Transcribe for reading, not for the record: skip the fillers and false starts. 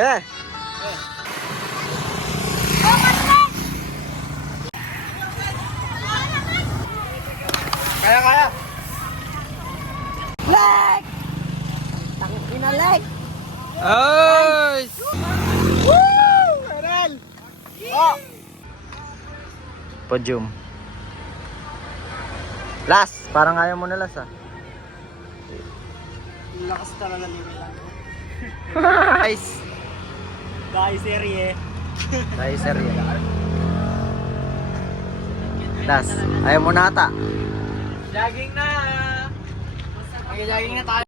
Eh. Kaya. Leg! Tangin na leg! Ay! Woo! Aral! Oh! Podium. Last, parang ayaw mo na last ah. Lakas talaga nila. Guys. Dahil serye. Dahil serye. Last, ayaw mo na ata. Jogging na! Mag-jogging na tayo.